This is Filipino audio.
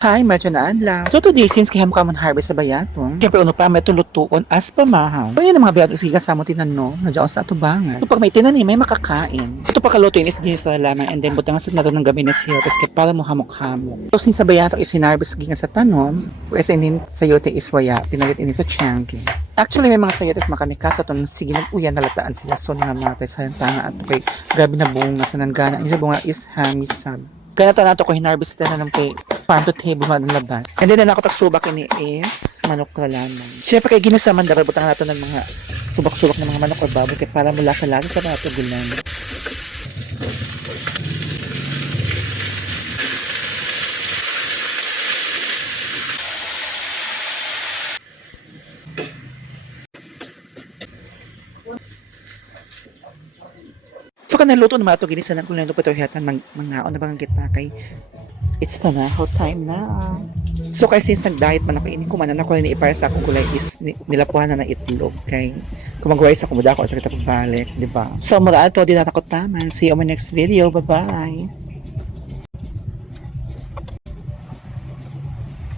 Hi, medyo naadlaw. So today, since kaya mo ka man harvest sa bayatong, siyempre uno pa may tulutuon as pamahaw. So yun ang mga bayatong sige kasama tinano, nadyaon sa atubangan. So pag may tinanim, may makakain. Ito pa kalutuin is ginis na lamang and then butang sa nato ng gabi na siya, tapos kaya para mo hamok-hamok. So since sa bayatong is sinarvest ginis sa tanom, kasi inin sayote is waya, pinalit inin sa tiyangi. Actually, may mga sayotes makamikas at sige nag-uyan nalataan sila so nga matay sa tanga at kay grabe na bunga sa nanggana. Isa bunga is hamisab. Kaya nato ko hinarvest na ng kay farm to table labas. And then ako tagsubak ini is manok na lamang. Siyempre kay ginasaman dapat butang nato ng mga subak-subak ng mga manok or baboy kay para mula sa lalo sa nato gulan. So kanaluto na mato ginisa ng kulang lupa to hatan mangnaon na bang kita kay it's panahaw time na. So kay since nag-diet man ako ini kumanan ako ni ipara sa akong gulay is nilapuhan na ng itlog kay kumagway sa kumuda ko sa kita pagbalik, di ba? So mura ato di natakot taman. See you on my next video. Bye-bye.